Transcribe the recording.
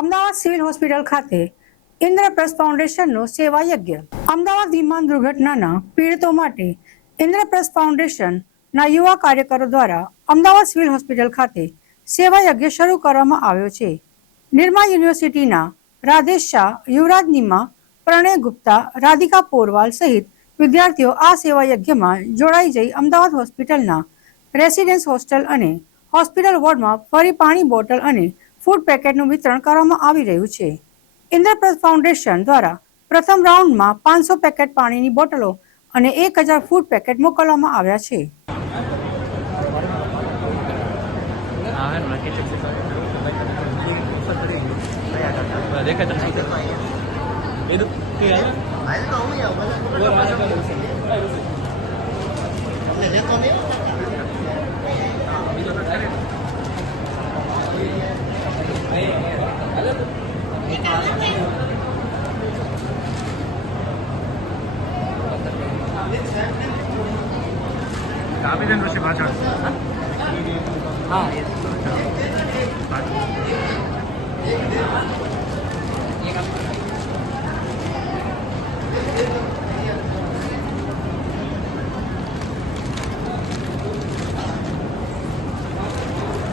Ahmedabad civil hospital ખાતે ઇન્દ્રપ્રસ્થ ફાઉન્ડેશનનો સેવા યજ્ઞ. અમદાવાદ વિમાન દુર્ઘટનાના પીડિતો માટે ઇન્દ્રપ્રસ્થ ફાઉન્ડેશનના યુવા કાર્યકરો દ્વારા અમદાવાદ સિવિલ હોસ્પિટલ ખાતે સેવા યજ્ઞ શરૂ કરવામાં આવ્યો છે. નિરમા યુનિવર્સિટીના રાધેશ શાહ, યુવરાજ નિમા, પ્રણય ગુપ્તા, રાધિકા પોરવાલ સહિત વિદ્યાર્થીઓ આ સેવા યજ્ઞમાં જોડાઈ જઈ અમદાવાદ હોસ્પિટલના રેસિડેન્સ હોસ્ટેલ અને હોસ્પિટલ વોર્ડમાં ફરી પાણી બોટલ અને ફૂડ પેકેટનું વિતરણ કરવામાં આવી રહ્યું છે. ઇન્દ્રપ્રસ્થ ફાઉન્ડેશન દ્વારા પ્રથમ રાઉન્ડમાં 500 પેકેટ પાણીની બોટલો અને 1000 ફૂડ પેકેટ મોકલવામાં આવ્યા છે. આવેદન વિશે પાછળ. હા.